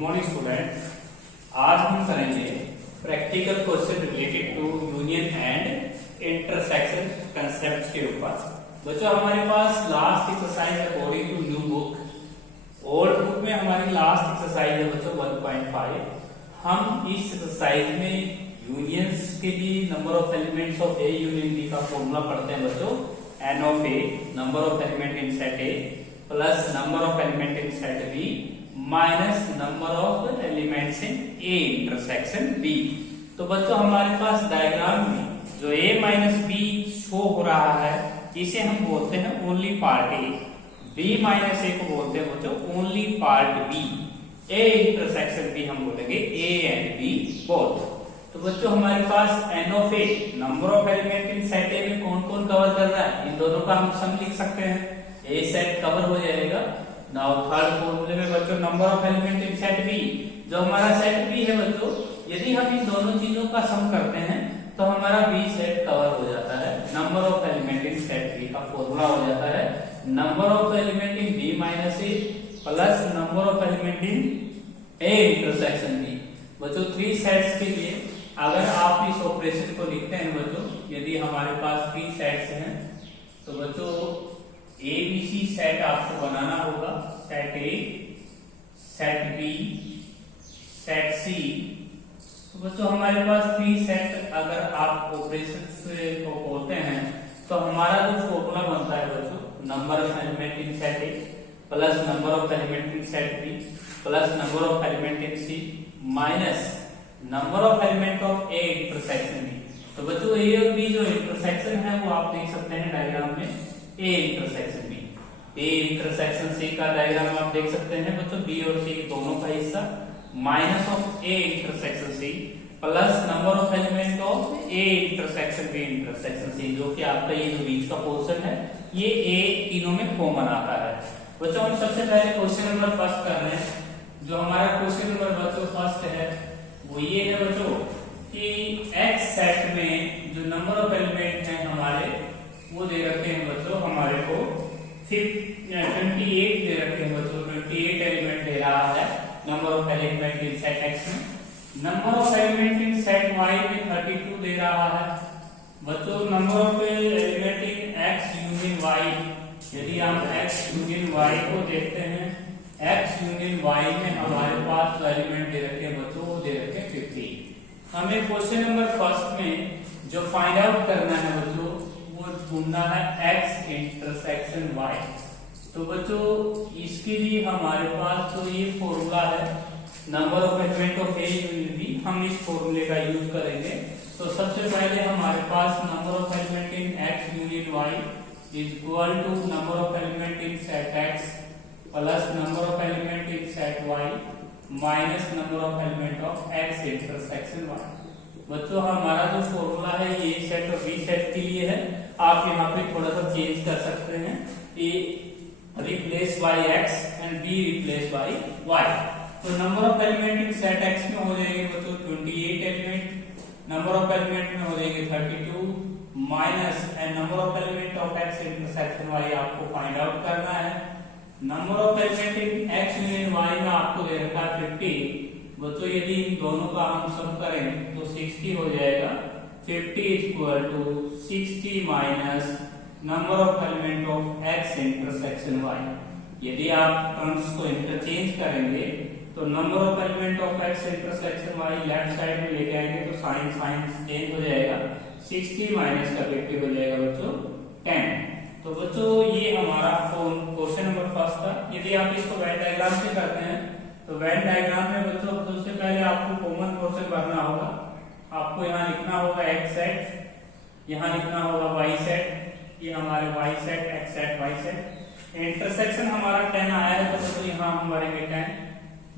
Morning student. आज हम करेंगे practical question related to union and intersection concept के ऊपर। बच्चों हमारे पास last exercise according to new book, old book में हमारी लास्ट एक्सरसाइज है बच्चों 1.5। हम इस एक्सरसाइज में यूनियंस के लिए number of elements of A union B का फॉर्मूला पढ़ते हैं बच्चों। N of A, number of element in set A, plus number of element in set B minus number of elements in A intersection B. तो बच्चों हमारे पास diagram में जो ए minus B show हो रहा है इसे हम बोलते हैं only part A, B minus A को बोलते हैं बच्चों only part B, A intersection B हम बोलेंगे ए एंड बी बोथ। तो बच्चों हमारे पास N of A, number of element in set A में कौन कौन कवर कर रहा है, इन दोनों का हम सम लिख सकते हैं। ए सेट कवर हो जाएगा। नाउ थर्ड फॉर्मूले में बच्चों number of element in set B, जो हमारा सेट बी है बच्चों, यदि हम इन दोनों चीजों का सम करते हैं तो हमारा बी सेट कवर हो जाता है। Number of element in set B का फॉर्मूला हो जाता है number of element in B minus A plus number of element in A intersection B. बच्चों थ्री सेट्स के लिए अगर आप इस ऑपरेशन को लिखते हैं बच्चों, यदि हमारे पास थ्री सेट्स हैं तो बच्चों ए बी सी सेट आपको बनाना होगा। Set A, set B, set C. तो बच्चों हमारे पास थ्री सेट अगर आप ऑपरेशन को बोलते हैं तो हमारा जो फॉर्मूला बनता है बच्चों number of element in set A plus number of element in set B plus number of element in C minus number of element of A intersection B. तो बच्चों ए और बी जो इंटरसेक्शन है वो आप देख सकते हैं डायग्राम में A intersection B, A intersection C का डायग्राम आप देख सकते हैं बच्चों बी और सी दोनों का हिस्सा minus of A intersection C plus number of element of A intersection B intersection C, जो कि आपका ये जो बीच का पोर्शन है ये ए तीनों में कॉमन आता है। बच्चों हम सबसे पहले क्वेश्चन नंबर फर्स्ट कर रहे हैं। जो हमारा क्वेश्चन नंबर बच्चों फर्स्ट है वो ये है बच्चों कि एक्स सेट में जो नंबर ऑफ एलिमेंट हैं हमारे वो दे रखे हैं बच्चों हमारे को 28 दे रखे हैं बच्चों। 28 एलिमेंट दे रहा है number of element in set X में। Number of element in set Y में 32 दे रहा है बच्चों। Number of element in X union Y, यदि हम एक्स यूनियन वाई को देखते हैं, एक्स यूनियन वाई में हमारे पास जो एलिमेंट दे रखे हैं बच्चों वो दे रखे हैं 50। हमें क्वेश्चन नंबर फर्स्ट में जो फाइंड आउट करना है बच्चों वो ढूंढना है x इंटरसेक्शन y। तो बच्चों इसके लिए हमारे पास तो ये फॉर्मूला है number of element of A union B, हम इस फॉर्मूले का यूज करेंगे। तो सबसे पहले हमारे पास number of element in x union y is equal to number of element in set x plus number of element in set y minus number of element of x intersection y। बच्चों हमारा जो formula है ये set और B set के लिए है। आप यहाँ पे थोड़ा सा चेंज कर सकते हैं, A replace by x and B replace by y। तो number of element in set x में हो जाएंगे बच्चों 28 एलिमेंट, नंबर ऑफ एलिमेंट में हो जाएंगे 32 minus and number of element of x intersection y आपको फाइंड आउट करना है। Number of element in x union y में आपको दे रखा है 50 बच्चों। यदि इन दोनों का हम सम करें तो 60 हो जाएगा। 50 equal to 60 minus number of element of x intersection y। यदि आप टर्म्स को इंटरचेंज करेंगे तो number of element of x intersection y left side में लेके आएंगे तो साइन साइन चेंज हो जाएगा। 60 माइनस का 50 हो जाएगा बच्चों 10। तो बच्चों ये हमारा क्वेश्चन नंबर फर्स्ट था। यदि आप इसको वेन डायग्राम से करते हैं तो वेन डायग्राम में बच्चों सबसे पहले आपको कॉमन पोर्शन भरना होगा। आपको यहाँ लिखना होगा x सेट, यहाँ लिखना होगा y सेट, ये हमारे y set, x set, y set. Intersection हमारा 10 आया है तो बच्चों यहाँ हम भरेंगे 10।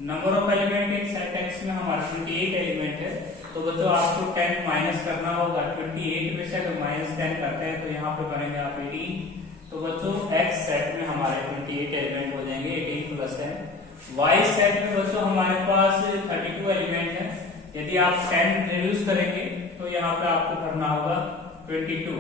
Number of element in set x में हमारा 28 एलिमेंट है तो बच्चों आपको 10 माइनस करना होगा। 28 में से अगर माइनस 10 करते हैं तो यहाँ पे भरेंगे आप 18। तो बच्चों x सेट में हमारे 28 एलिमेंट हो जाएंगे 18 प्लस 10। y सेट में बच्चों हमारे पास 32 एलिमेंट है। यदि आप 10 रिड्यूस करेंगे तो यहाँ पे आपको भरना होगा 22।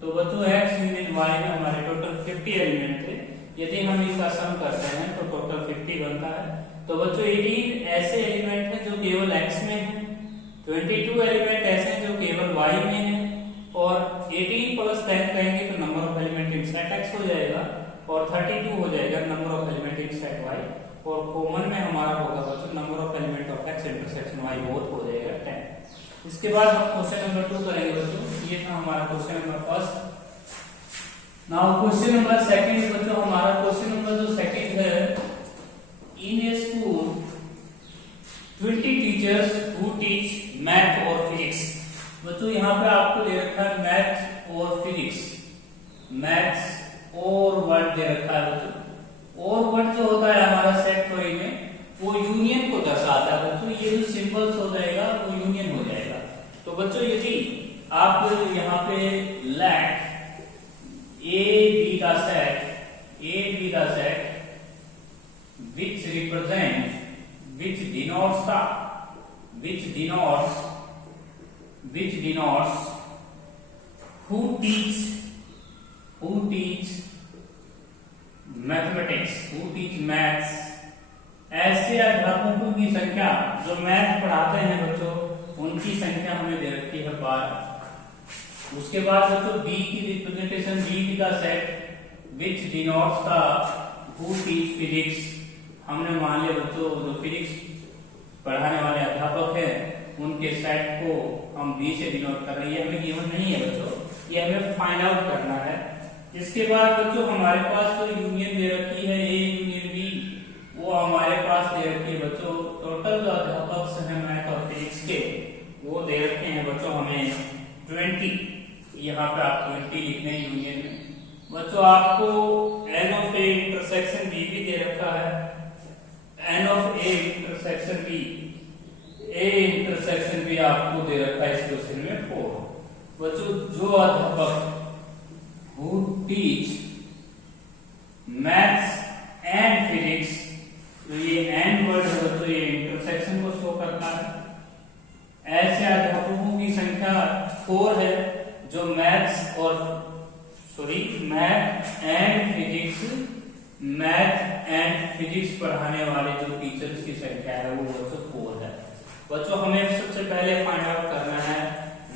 तो बच्चों x यूनियन y में हमारे टोटल 50 एलिमेंट थे। यदि हम इसका सम करते हैं तो टोटल 50 बनता है। तो बच्चों 18 ऐसे एलिमेंट हैं जो केवल x में है, 22 एलिमेंट ऐसे हैं जो केवल y में है, और 18 प्लस 10 कहेंगे तो number of element in set x हो जाएगा, और 32 हो जाएगा number of element in set y, और कॉमन में हमारा होगा बच्चों number of element of x intersection y both हो जाएगा 10। इसके बाद हम क्वेश्चन नंबर 2 करेंगे बच्चों। ये था हमारा question number first. Now question number second बच्चों, हमारा क्वेश्चन नंबर जो सेकंड है, in a school 20 teachers who teach math और फिजिक्स। बच्चों यहाँ पे आपको दे रखा है मैथ और फिजिक्स, मैथ्स और वर्ड दे रखा है बच्चों। और वर्ड जो होता है हमारा सेट थ्योरी में वो यूनियन को दर्शाता है बच्चों। ये जो सिंबल्स हो जाएगा वो यूनियन हो जाएगा। तो बच्चों यदि आप यहाँ पे late A be the set which represent which denotes who teach mathematics, who teach maths, ऐसे अध्यापकों की संख्या जो मैथ पढ़ाते हैं बच्चों उनकी संख्या हमें दे रखी है 12। उसके बाद बच्चों बी की रिप्रेजेंटेशन, बी का set which denotes the who teach physics. हमने मान लिया बच्चों जो फिजिक्स पढ़ाने वाले अध्यापक हैं उनके सेट को हम बी से डिनोट कर रहे हैं। हमें गिवन नहीं है बच्चों, ये हमें फाइंड आउट करना है। इसके बाद बच्चों हमारे पास जो यूनियन दे रखी है ए यूनियन बी, वो हमारे पास दे रखी है बच्चों टोटल जो अध्यापक हैं मैथ और फिजिक्स के वो दे रखे हैं बच्चों हमें 20। यहाँ पे आप 20 लिखने हैं यूनियन में। बच्चों आपको N of A intersection B भी दे रखा है, N of A intersection B, A intersection B आपको दे रखा है इस क्वेश्चन में 4। बच्चों जो अध्यापक who teach maths and physics, तो ये एंड वर्ड है बच्चों, ये इंटरसेक्शन को शो करता है। ऐसे अध्यापकों की संख्या 4 है जो मैथ एंड फिजिक्स पढ़ाने वाले जो टीचर्स की संख्या है वो बच्चों 4 है। बच्चों हमें सबसे पहले फाइंड आउट करना है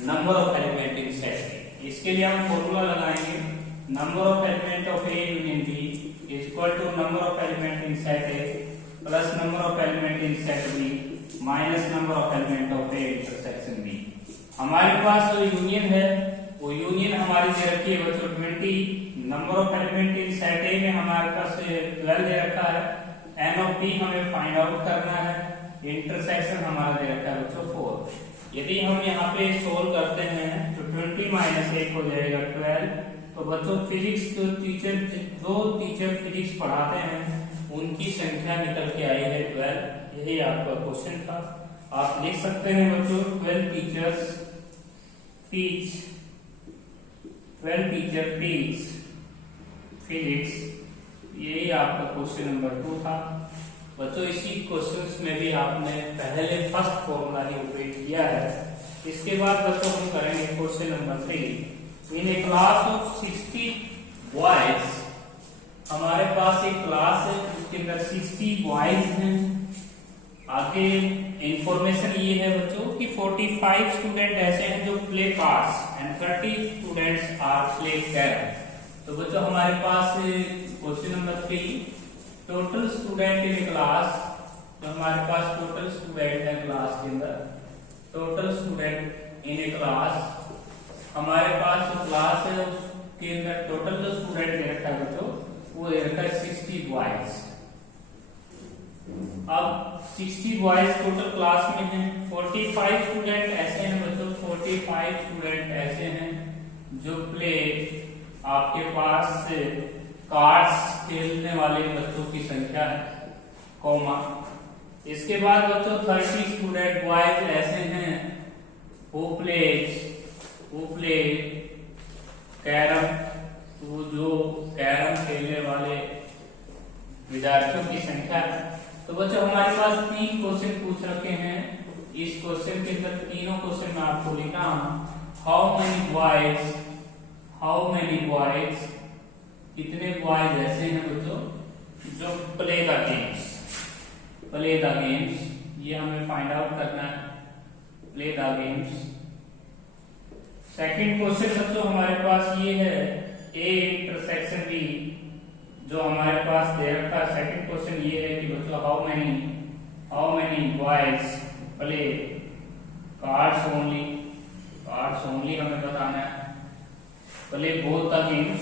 number of element in set. इसके लिए हम फॉर्मूला लगाएंगे, number of element of A union B is equal to number of element in set A plus number of element in set B minus number of element of A intersection B. हमारे पास जो union है वो union हमारी दे रखी है बच्चों 20। Number of element in set A में हमारे पास 12 दे रखा है, एन ऑफ बी हमें फाइंड आउट करना है, इंटरसेक्शन हमारा दे रखा है बच्चों 4। यदि हम यहाँ पे सोल्व करते हैं तो 20 माइनस 1 हो जाएगा 12। तो बच्चों फिजिक्स जो टीचर फिजिक्स पढ़ाते हैं उनकी संख्या निकल के आई है 12। यही आपका क्वेश्चन था। आप लिख सकते हैं बच्चों 12 टीचर टीच फिजिक्स। यही आपका क्वेश्चन नंबर 2 था बच्चों। इसी क्वेश्चंस में भी आपने पहले फर्स्ट फॉर्मूला ही ऑपरेट किया है। इसके बाद बच्चों हम करेंगे question number 3। In a class of 60 boys, हमारे पास एक क्लास है उसके अंदर 60 बॉयज हैं। आगे इंफॉर्मेशन ये है बच्चों कि 45 स्टूडेंट ऐसे हैं जो play parts and 30 students are play carrom. तो बच्चों हमारे पास question number 3, total student in class. तो हमारे पास टोटल स्टूडेंट है क्लास के अंदर, total student in a class. हमारे पास जो क्लास है उसके अंदर टोटल जो स्टूडेंट दे रखा है बच्चों वो दे रखा है 60 बॉयज। अब 60 बॉयज टोटल क्लास में हैं, 45 स्टूडेंट ऐसे हैं बच्चों, 45 स्टूडेंट ऐसे हैं जो प्ले आपके पास कार्ड्स खेलने वाले बच्चों की संख्या है, कॉमा। इसके बाद बच्चों 30 स्टूडेंट बॉयज ऐसे हैं हु प्ले कैरम, तो जो कैरम खेलने वाले विद्यार्थियों की संख्या है। तो बच्चों हमारे पास 3 क्वेश्चन पूछ रखे हैं। इस क्वेश्चन के अंदर तीनों क्वेश्चन में आपको लिखना हाउ मेनी बॉयज, कितने बॉयज ऐसे हैं बच्चों जो play the games. Play the games, ये हमें फाइंड आउट करना है, play the games. Second question बच्चों हमारे पास ये है ए इंटरसेक्शन बी, जो हमारे पास दे रखा है। सेकंड क्वेश्चन ये है कि बच्चों how many boys play cards only हमें बताना है, प्ले बोथ द गेम्स।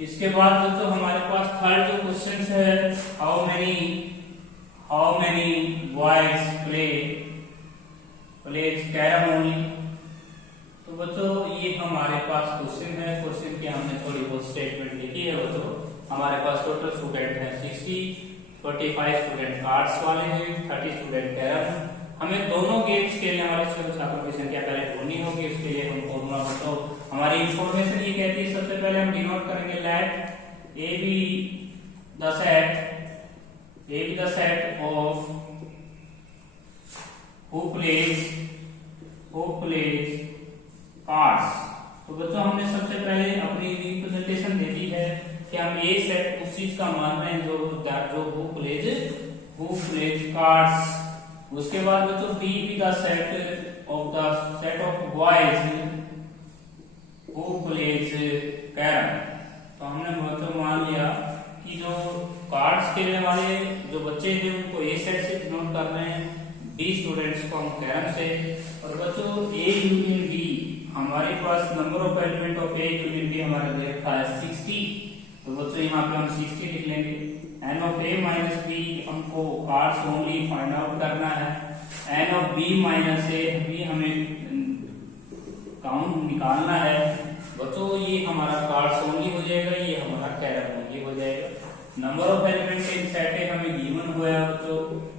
इसके बाद बच्चों हमारे पास थर्ड जो क्वेश्चन है, how many boys plays carrom only. तो बच्चों ये हमारे पास क्वेश्चन है, क्वेश्चन की हमने थोड़ी बहुत स्टेटमेंट लिखी है बच्चों। हमारे पास टोटल स्टूडेंट है 60, 45 स्टूडेंट कार्ड्स वाले हैं, 30 स्टूडेंट कैरम। हमें दोनों गेम्स के लिए हमारे छात्रों की संख्या पहले ढूंढनी होगी। उसके लिए हम फॉर्मूला बच्चों हमारी इंफॉर्मेशन ये कहती है, सबसे पहले हम डिनोट करेंगे let A B the set of who plays cards. तो बच्चों हमने सबसे पहले अपनी रिप्रेजेंटेशन दे दी है कि हम ए सेट उस चीज का मान रहे हैं जो हु प्लेज कार्ड्स। उसके बाद बच्चों B the set of boys who plays carrom. तो हमने बच्चों मान लिया कि जो कार्ड्स खेलने वाले जो बच्चे हैं उनको ए सेट से डिनोट कर रहे हैं, बी स्टूडेंट्स को हम कैरम से। और बच्चों ए यूनियन बी, हमारे पास number of element of A union B हमारा दे रखा है 60। तो बच्चों यहाँ पे हम 60 लिख लेंगे। N of A minus B हमको कार्ड्स ओनली फाइंड आउट करना है। N of B minus A भी हमें काउंट निकालना है। बच्चों ये हमारा कार्ड्स ओनली हो जाएगा, ये हमारा कैरम ओनली हो जाएगा। Number of element in set A हमें गिवन हुआ है बच्चों।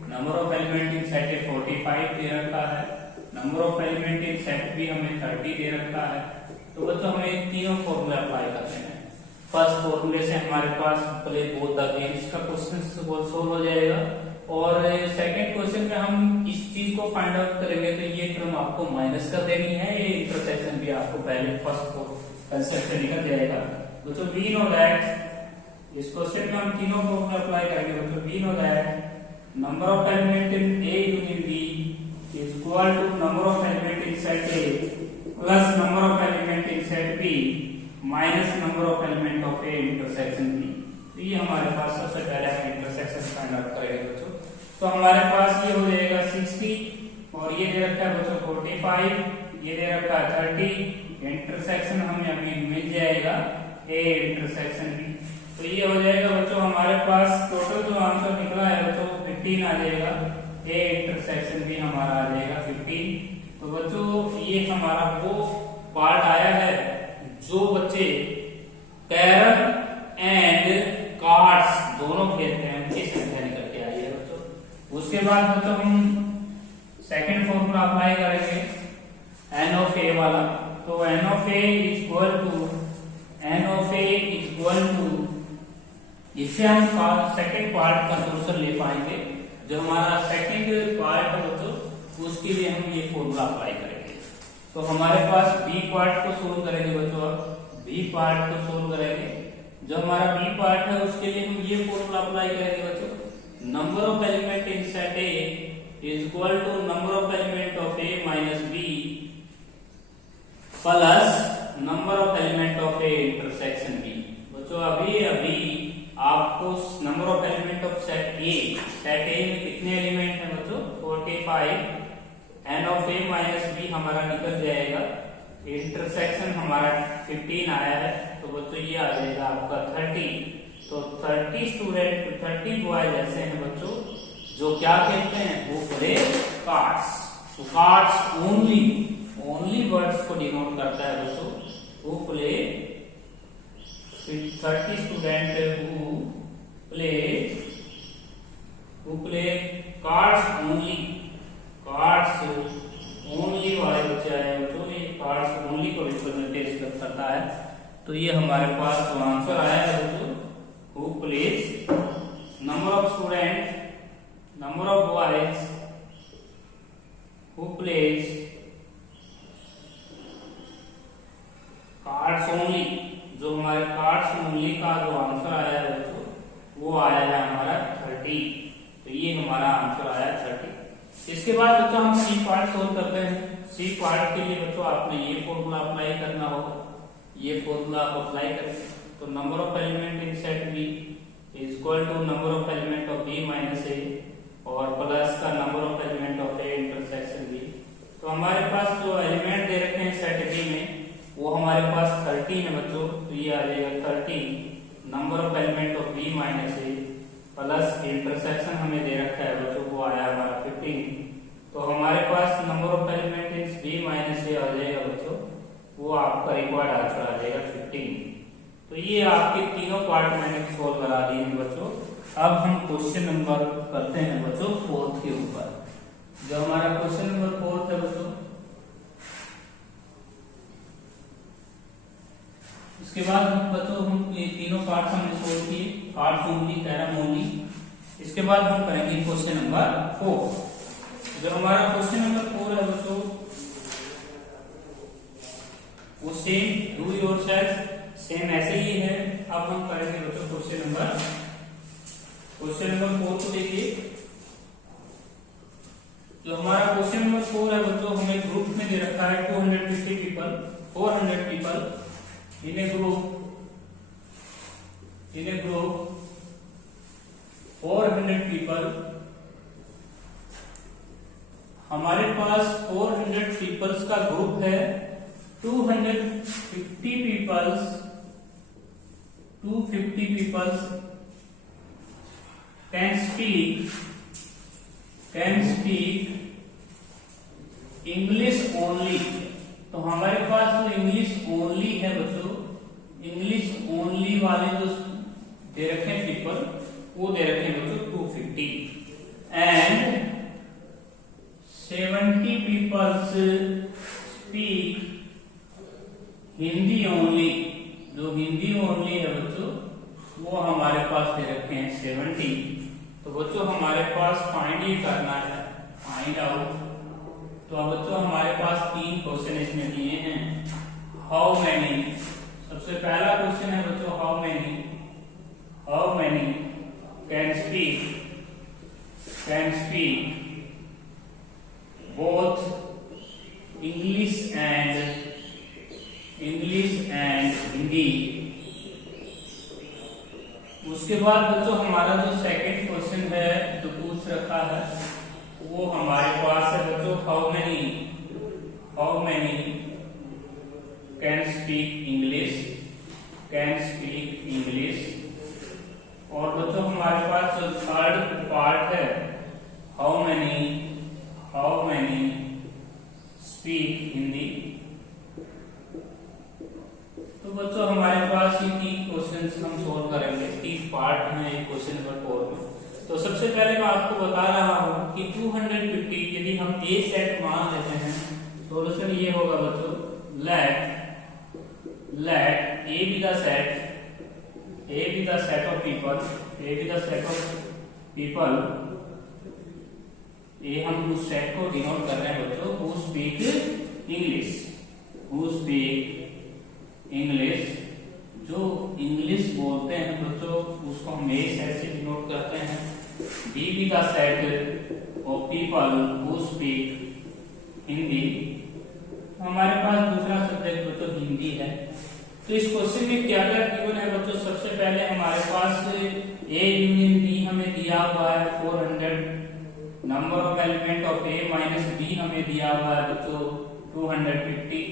Number of element in set A 45 दे रखा है। Number of element in set B हमें 30 दे रखा है। तो बच्चों हमें तीनों फॉर्मूला अप्लाई करते हैं। फर्स्ट फॉर्मूले से हमारे पास प्ले बोथ द गेम्स का क्वेश्चन सोल्व हो जाएगा। और सेकंड क्वेश्चन में हम इस चीज को फाइंड आउट करेंगे, तो ये टर्म आपको माइनस कर देनी है, ये इंटरसेक्शन भी आपको पहले फर्स्ट कंसेप्ट से निकल जाएगा। बच्चों वी नो दैट, इस क्वेश्चन में हम तीनों फॉर्मूला अप्लाई करेंगे। बच्चों we know that number of element in A union B is equal to number of element in set A plus number of element in set B minus number of element of A intersection B. तो ये हमारे पास सबसे पहले हम intersection find out करेंगे बच्चों। तो हमारे पास ये हो जाएगा 60 और ये दे रखा है बच्चों 45, ये दे रखा है 30। इंटरसेक्शन हमें अभी मिल जाएगा ए इंटरसेक्शन बी। तो ये हो जाएगा बच्चों हमारे पास टोटल जो आंसर निकला है बच्चों 15 आ जाएगा। ए इंटरसेक्शन बी हमारा आ जाएगा 15। तो बच्चों ये हमारा वो पार्ट आया है जो बच्चे कैरम एंड कार्ड्स दोनों खेलते हैं, उनकी संख्या निकल के आई है बच्चों। उसके बाद बच्चों हम सेकंड फॉर्मूला अप्लाई करेंगे एन ऑफ ए वाला। तो n of A is equal to, इससे हम सेकंड पार्ट का सोल्यूशन ले पाएंगे। जो हमारा सेकंड पार्ट है बच्चों, उसके लिए हम ये फॉर्मूला अप्लाई करेंगे। तो हमारे पास बी पार्ट को सोल्व करेंगे बच्चों। अब बी पार्ट को सोल्व करेंगे, जो हमारा बी पार्ट है उसके लिए हम ये फॉर्मूला अप्लाई करेंगे बच्चों। Number of element in set A is equal to number of element of A minus B plus number of element of A intersection B. बच्चों अभी आपको number of element of set A में कितने element हैं बच्चों 45। N of A minus B हमारा निकल जाएगा, इंटरसेक्शन हमारा 15 आया है। तो बच्चों ये आ जाएगा आपका 30। तो 30 स्टूडेंट 30 बॉयज ऐसे हैं बच्चों जो क्या कहते हैं, वो प्ले कार्ड्स। तो कार्ड्स ओनली वर्ड्स को डिनोट करता है बच्चों। वो play 30 student who play cards only वाले बच्चे आए बच्चों, ये कार्ड्स ओनली को रिप्रेजेंट करता है। तो ये हमारे पास जो आंसर आया है बच्चों, who plays number of student, number of boys who plays cards only. जो हमारे कार्ड्स ओनली का जो आंसर आया है बच्चों, वो आया है हमारे 30। तो ये हमारा आंसर आया 30। इसके बाद बच्चों हम सी पार्ट सोल्व करते हैं। सी पार्ट के लिए बच्चों आपने ये फॉर्मूला अप्लाई करना होगा, ये फॉर्मूला आप अप्लाई करें तो number of element in set B is equal to number of element of B minus A और प्लस का number of element of A intersection B. तो हमारे पास जो एलिमेंट दे रखे हैं सेट बी में वो हमारे पास 30 है बच्चों, तो ये आ जाएगा 30 number of element of B minus A plus intersection हमें दे रखा है बच्चों, वो आया हमारा 15। तो हमारे पास number of element in B minus A आ जाएगा बच्चों, वो आपका रिक्वायर्ड आंसर आ जाएगा 15। तो ये आपके तीनों पार्ट मैंने सोल्व करा दिए हैं बच्चों। अब हम क्वेश्चन नंबर करते हैं बच्चों 4 के ऊपर। जो हमारा क्वेश्चन नंबर 4 है बच्चों, इसके बाद बच्चों हम ये तीनों पार्ट्स हमने सोल्व किए, पार्ट्स ओनली, पैरम ओनली। इसके बाद हम करेंगे क्वेश्चन नंबर 4। जो हमारा क्वेश्चन नंबर 4 है बच्चों, वो सेम डू योरसेल्फ, सेम ऐसे ही है। अब हम करेंगे बच्चों क्वेश्चन नंबर 4 को देखिए। जो हमारा क्वेश्चन नंबर 4 है बच्चों, हमें ग्रुप में दे रखा है 250 people, 400 people in a group 400 people। हमारे पास 400 पीपल्स का ग्रुप है। 250 peoples can speak English only. तो हमारे पास जो इंग्लिश ओनली है बच्चों, इंग्लिश ओनली वाले जो दे रखे हैं पीपल, वो दे रखे हैं बच्चों 250 and 70 peoples speak Hindi only. जो हिंदी ओनली है बच्चों, वो हमारे पास दे रखे हैं 70। तो बच्चों हमारे पास फाइंड ही करना है, फाइंड आउट। तो अब बच्चों हमारे पास 3 क्वेश्चन इसमें दिए हैं। हाउ मैनी, सबसे पहला क्वेश्चन है बच्चों how many can speak both English and Hindi. उसके बाद बच्चों हमारा जो सेकंड क्वेश्चन है जो पूछ रखा है, वो हमारे पास है बच्चों how many can speak English. और बच्चों हमारे पास जो थर्ड पार्ट है हाउ मैनी स्पीक हिंदी। तो बच्चों हमारे पास ये 3 क्वेश्चंस हम सोल्व करेंगे। 3 पार्ट हैं एक क्वेश्चन नंबर 4 में। तो सबसे पहले मैं आपको बता रहा हूं कि 250 यदि हम ए सेट मान लेते हैं, सॉल्यूशन ये होगा बच्चों let A B the set of people, A हम उस सेट को डिनोट कर रहे हैं बच्चों हु स्पीक इंग्लिश। जो इंग्लिश बोलते हैं बच्चों उसको हम ए सेट से डिनोट करते हैं। B B the set of people who speak Hindi. हमारे पास दूसरा सब्जेक्ट बच्चों हिंदी है। तो इस क्वेश्चन में क्या क्या गिवन है बच्चों, सबसे पहले हमारे पास ए यूनियन बी हमें दिया हुआ है 400, number of element of A minus B हमें दिया हुआ है बच्चों 250,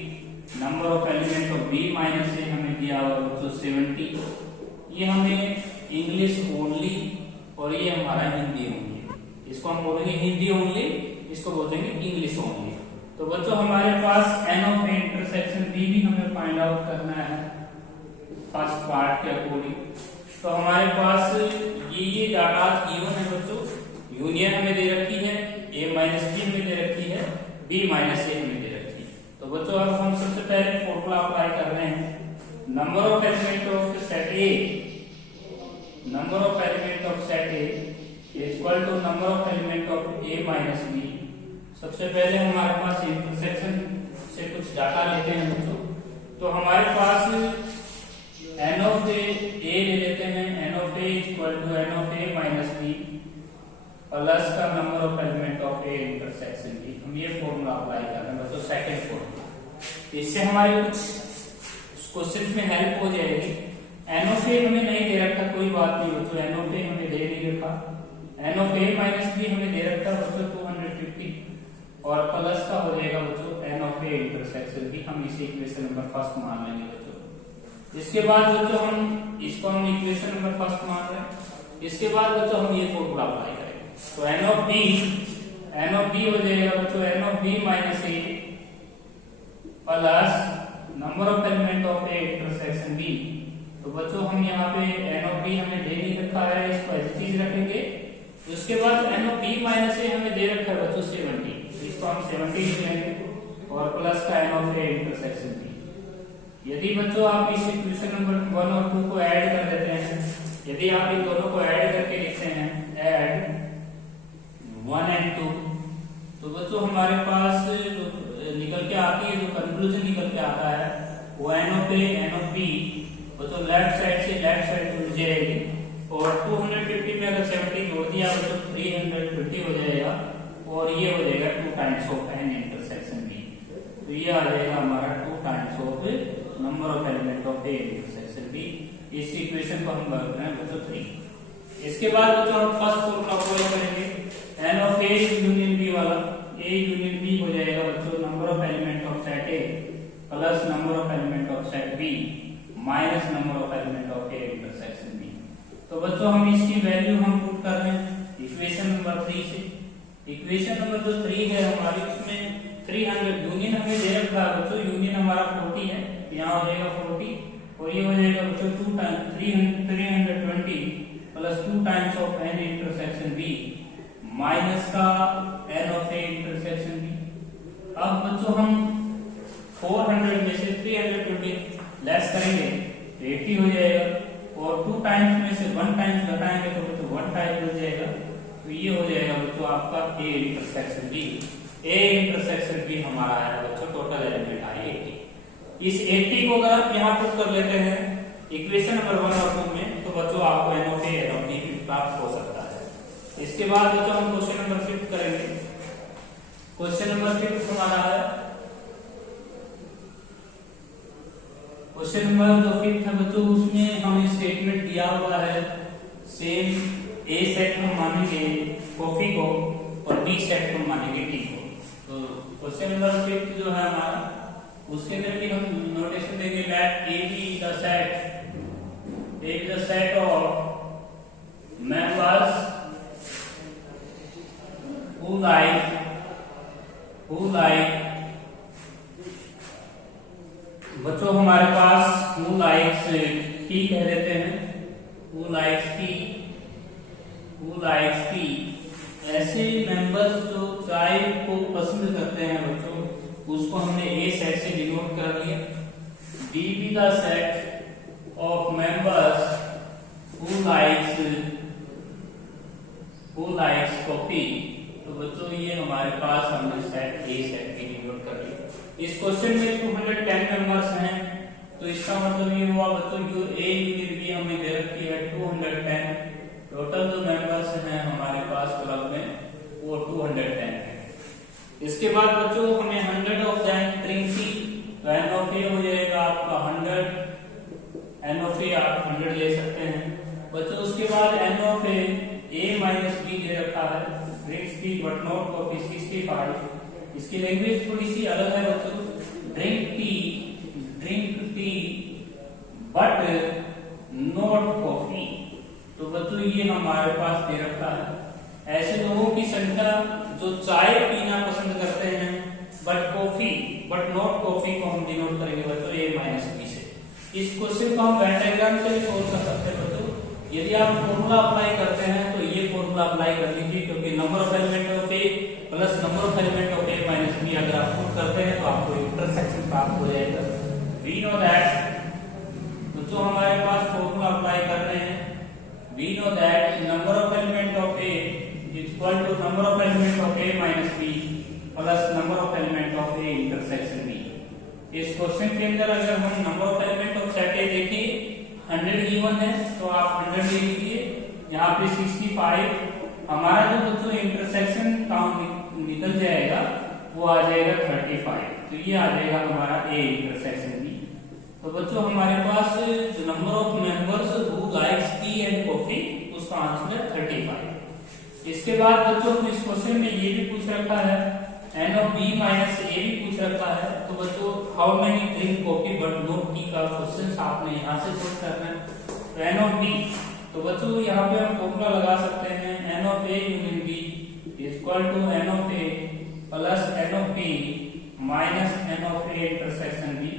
number of element of B minus A हमें दिया हुआ है बच्चों 70। ये हमें इंग्लिश ओनली और ये हमारा हिंदी ओनली। इसको हम बोलेंगे हिंदी ओनली, इसको बोलेंगे इंग्लिश ओनली। तो बच्चों हमारे पास N of A intersection B भी हमें फाइंड आउट करना है फर्स्ट पार्ट के अकॉर्डिंग। तो हमारे पास ये डाटा गिवन है बच्चों, यूनियन हमें दे रखी है, ए माइनस बी हमें दे रखी है, बी माइनस ए हमें दे रखी है। तो बच्चों अब हम सबसे पहले फॉर्मूला अप्लाई कर रहे हैं। Number of element of set A, number of element of set A is equal to number of element of A minus B. सबसे पहले हमारे पास इंटरसेक्शन से कुछ डाटा लेते हैं बच्चों। तो हमारे पास एन ऑफ ए ले लेते हैं, N of A equal to N of A minus B. Plus का number of element of A intersection B. हम ये फॉर्मूला अप्लाई कर रहे हैं बच्चों, सेकंड फॉर्मूला। इससे हमारे कुछ क्वेश्चन में हेल्प हो जाएगी। एन ऑफ ए हमें नहीं दे रखा, कोई बात नहीं बच्चों, एन ऑफ ए हमें दे नहीं रखा, n of A minus B हमें दे रखा बच्चों 250 और प्लस का हो जाएगा बच्चों N of A intersection B. हम इसे इक्वेशन नंबर फर्स्ट मान लेंगे बच्चों। इसके बाद बच्चों हम इसको हम इक्वेशन नंबर फर्स्ट मान रहे हैं। इसके बाद बच्चों हम ये फॉर्मूला अप्लाई करेंगे, तो एन ऑफ बी हो जाएगा बच्चों N of B minus A plus number of element of A intersection B. तो बच्चों हम यहाँ पे एन ऑफ बी हमें दे नहीं रखा है, इसको ऐसी चीज रखेंगे। उसके बाद N of B minus A हमें दे रखा है बच्चों 70, इसको हम 70 लिख लेंगे और प्लस का N of A intersection B. यदि बच्चों आप इस इक्वेशन नंबर 1 और 2 को ऐड कर देते हैं, यदि आप इन दोनों को ऐड करके लिखते हैं ऐड 1 एंड 2, तो बच्चों हमारे पास जो निकल के आती है, जो कंक्लूजन निकल के आता है वो n of A n of B बच्चों लेफ्ट साइड से लेफ्ट साइड जुड़ जाएगी और 250 में अगर 70 जोड़ दिया तो 320 हो जाएगा और ये हो जाएगा 2 times of N intersection B. तो ये आ जाएगा हमारा 2 times of number of element of A intersection B. इस इक्वेशन को हम कर रहे हैं बच्चों 3। इसके बाद बच्चों हम फर्स्ट फॉर्मूला अप्लाई करेंगे, n of A union B वाला। ए यूनियन बी हो जाएगा बच्चों number of element of set A plus number of element of set B minus number of element of A intersection B. तो बच्चों हम इसकी value हम पुट कर रहे हैं इक्वेशन नंबर 3 से। इक्वेशन नंबर जो 3 है हमारी, उसमें 300 यूनियन हमें दे रखा है बच्चों, यूनियन हमारा 40 है, यहाँ हो जाएगा 40 और ये हो जाएगा बच्चों 2 times 320 plus 2 times of N intersection B minus का N of A intersection B. अब बच्चों हम 400 में से 320 लेस करेंगे तो 80 हो जाएगा और 2 टाइम्स में से 1 टाइम्स घटाएंगे तो बच्चों 1 टाइम हो जाएगा। तो ये हो जाएगा बच्चों आपका A intersection B. A intersection B हमारा है बच्चों टोटल एलिमेंट आए 80। इस 80 को अगर आप यहाँ पुट कर लेते हैं इक्वेशन नंबर 1 और 2 में, तो बच्चों आपको N of A n of B प्राप्त हो सकता है। इसके बाद बच्चों हम क्वेश्चन नंबर 5 करेंगे। क्वेश्चन नंबर 5 हमारा है, क्वेश्चन नंबर जो 5 है बच्चों, उसमें हमें स्टेटमेंट दिया हुआ है सेम ए सेट हम मानेंगे कॉफी को और बी सेट हम मानेंगे टी को। तो क्वेश्चन नंबर 5 जो है हमारा, उसके अंदर भी हम नोटेशन देंगे let A B the set of members who like बच्चों हमारे पास who likes टी कह देते हैं, who likes टी। ऐसे मेंबर्स जो चाय को पसंद करते हैं बच्चों, उसको हमने ए सेट से डिनोट कर लिया। B B the set of members who likes coffee. तो बच्चों ये हमारे पास हमने सेट ए सेट की डिनोट कर लिया। इस क्वेश्चन में 210 मेंबर्स हैं, तो इसका मतलब ये हुआ बच्चों जो ए यूनियन बी हमें दे रखी है 210। टोटल जो मेंबर्स हैं हमारे पास क्लब में वो 210 है। इसके बाद बच्चों हमें 100 ऑफ देम ड्रिंक टी, तो एन ऑफ ए हो जाएगा आपका 100, एन ऑफ ए आप 100 ले सकते हैं बच्चों। उसके बाद N of A minus B दे रखा है, drinks tea but not coffee 65। इसकी लैंग्वेज थोड़ी सी अलग है बच्चों, drink tea but not coffee. तो बच्चों ये हमारे पास दे रखा है। ऐसे लोगों की संख्या जो चाय पीना पसंद करते हैं बट नॉट कॉफी को हम डिनोट करेंगे बच्चों ए माइनस बी से। इस क्वेश्चन को हम वेन डायग्राम से भी सोल्व कर सकते हैं बच्चों। यदि आप फॉर्मूला अप्लाई करते हैं तो ये फॉर्मूला अप्लाई कर लीजिए, क्योंकि number of element of A plus number of element of A minus B अगर आप पुट करते हैं तो आपको इंटरसेक्शन प्राप्त हो जाएगा। वी नो दैट, तो जो हमारे पास फॉर्मूला अप्लाई कर रहे हैं, we know that number of element of A is equal to number of element of A minus B plus number of element of A intersection B. इस question के अंदर अगर हम number of element of set A देखें 100 given है, तो आप 100 ले लीजिए। यहाँ पे 65 हमारा जो बच्चों इंटरसेक्शन काउंट निकल जाएगा वो आ जाएगा 35। तो ये आ जाएगा हमारा ए इंटरसेक्शन बी। तो बच्चों हमारे पास जो number of members who likes T and coffee उसका आंसर है 35। इसके बाद बच्चों इस क्वेश्चन में ये भी पूछ रखा है N of B minus A भी पूछ रखा है। तो बच्चों how many drink coffee but not T का क्वेश्चन आपने यहाँ से सोल्व करना है। तो एन ऑफ बी, तो बच्चों यहाँ पे हम फॉर्मूला लगा सकते हैं N of A union B equal to N of A plus n of B minus n of A intersection B.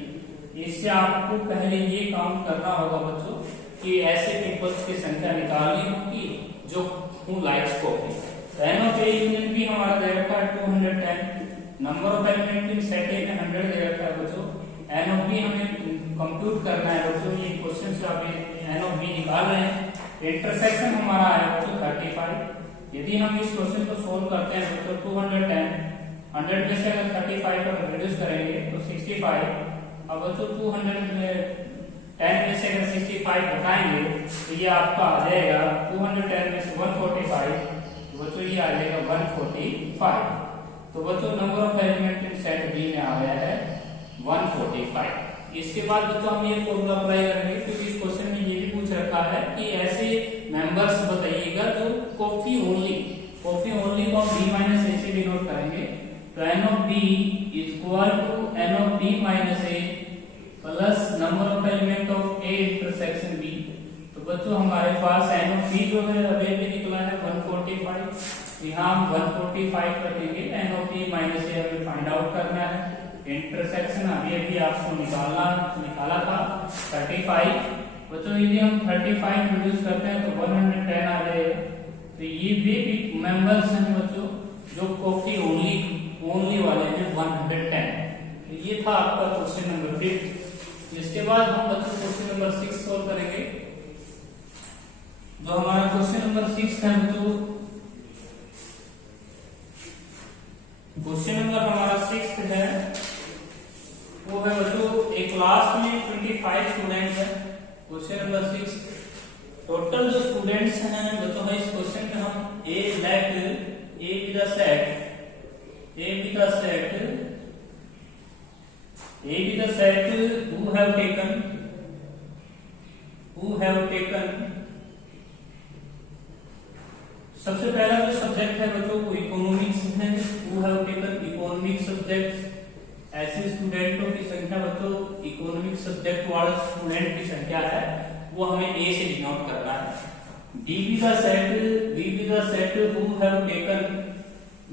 इससे आपको पहले ये काउंट करना होगा बच्चों कि ऐसे पीपल्स की संख्या निकालनी होगी जो who likes coffee. N of A union B हमारा दे रखा है 210, number of element in set A में 100 दे रखा है बच्चों। एन ऑफ बी हमें कंप्यूट करना है बच्चों, ये क्वेश्चन से आप एन ऑफ बी निकाल रहे हैं। इंटरसेक्शन हमारा आया बच्चों 35। यदि हम इस क्वेश्चन को सोल्व करते हैं बच्चों 210 100 में से अगर 35 पर रिड्यूस करेंगे तो 65। अब बच्चों 210 में से अगर 65 घटाएंगे तो ये आपका आ जाएगा 210 में से 145, तो बच्चों ये आ जाएगा 145। तो बच्चों number of element in set B में आ गया है 145। इसके बाद बच्चों हम ये फॉर्मूला अप्लाई करेंगे क्योंकि इस क्वेश्चन में ये भी पूछ रखा है कि ऐसे मेंबर्स बताइएगा जो कॉफी ओनली को हम बी माइनस ए से डिनोट करेंगे। तो n of B equal to N of B minus A plus number of element of A intersection B. तो बच्चों हमारे पास एन ऑफ बी जो है अभी भी निकला है 145। यहाँ हम 145 रखेंगे। N of B minus A हमें फाइंड आउट करना है। इंटरसेक्शन अभी आपको निकाला था 35। बच्चों यदि हम 35 रिड्यूस करते हैं तो 110 आ जाएगा। तो ये भी मेंबर्स हैं बच्चों जो कॉफी ओनली वाले हैं 110। तो ये था आपका क्वेश्चन नंबर 5। इसके बाद हम बच्चों क्वेश्चन नंबर 6 सोल्व करेंगे। जो हमारा क्वेश्चन नंबर 6 है बच्चों, क्वेश्चन नंबर हमारा 6 है वो है बच्चों एक क्लास में 25 स्टूडेंट्स हैं। क्वेश्चन नंबर 6 टोटल जो स्टूडेंट्स हैं बच्चों है इस क्वेश्चन में हम ए with the set who have taken सबसे पहला जो सब्जेक्ट है बच्चों वो इकोनॉमिक्स है। who have taken economic subject, ऐसे स्टूडेंटों की संख्या बच्चों इकोनॉमिक सब्जेक्ट वाले स्टूडेंट की संख्या है वो हमें ए से डिनोट करना है। Be with the set who have taken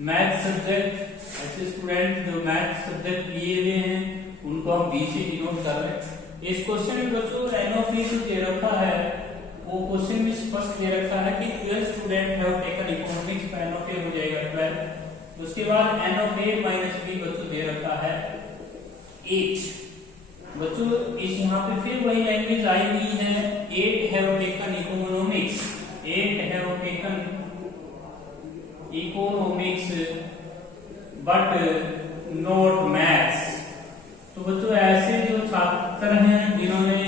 math subject, ऐसे स्टूडेंट जो मैथ सब्जेक्ट लिए हुए हैं उनको हम बी से डिनोट कर रहे हैं। इस क्वेश्चन में बच्चों एन ऑफ ए जो दे रखा है वो क्वेश्चन में स्पष्ट दे रखा है कि 12 स्टूडेंट हैव टेकन इकोनॉमिक्स, तो एन ऑफ ए हो जाएगा 12। उसके बाद N of A minus B बच्चों दे रखा है 8। बच्चों इस यहाँ पे फिर वही लैंग्वेज आई हुई है 8 have taken economics, 8 have taken economics but not maths. तो बच्चों ऐसे जो छात्र हैं जिन्होंने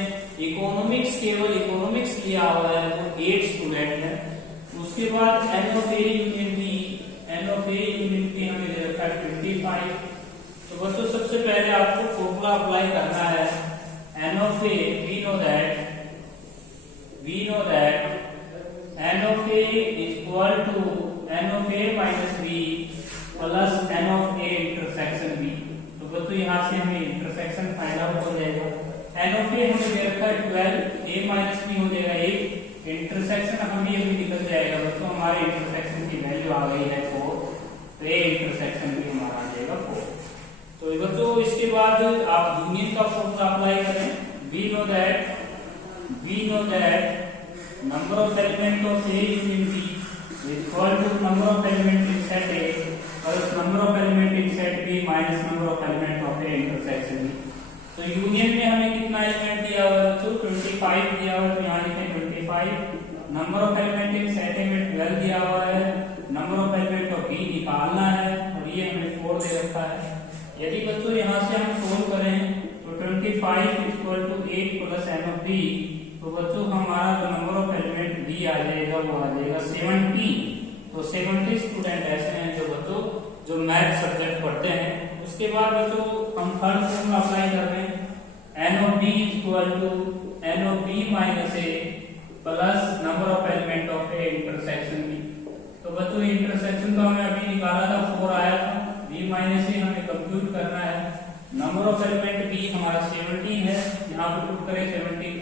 इकोनॉमिक्स केवल इकोनॉमिक्स लिया हुआ है वो 8 स्टूडेंट हैं। उसके बाद N of A union B हमें दे रखा है 25। तो बच्चों सबसे पहले आपको फॉर्मूला अप्लाई करना है N of A. We know that n of A equal to N of A minus B plus n of A intersection B. तो बच्चों यहाँ से हमें इंटरसेक्शन फाइंड आउट हो जाएगा। एन ऑफ ए हमें दे रखा है 12, ए माइनस बी हो जाएगा 8, इंटरसेक्शन हमें ये भी निकल जाएगा बच्चों हमारे इंटरसेक्शन की वैल्यू आ गई है 4, तो ए इंटरसेक्शन भी हमारा आ जाएगा 4। तो बच्चों इसके बाद आप यूनियन का फॉर्मूला अप्लाई करें। We know that number of element of A union B equal to number of element in set A plus number of element in set B minus number of element of A intersection B. तो union में हमें कितना element दिया हुआ है बच्चों 25 दिया हुआ है, तो यहाँ लिखें 25। Number of element in set A में 12 दिया हुआ है, number of element of B निकालना है और ये हमें 4 दे रखा है। यदि बच्चों यहाँ से हम सोल्व करें तो 25 equal to 8 plus n of B, तो बच्चों हमारा जो नंबर ऑफ एलिमेंट बी आ जाएगा वो आ जाएगा 17। तो 70 स्टूडेंट ऐसे हैं जो बच्चों जो मैथ सब्जेक्ट पढ़ते हैं। उसके बाद बच्चों हम थर्ड फॉर्मूला अप्लाई कर रहे हैं, n of b equal to n of b minus a plus number of element of A intersection b। तो बच्चों इंटरसेक्शन तो हमें अभी निकाला था, 4 आया था, b माइनस a हमें कंप्यूट करना है। नंबर ऑफ एलिमेंट b हमारा 17 है, यहाँ पे पुट करें 17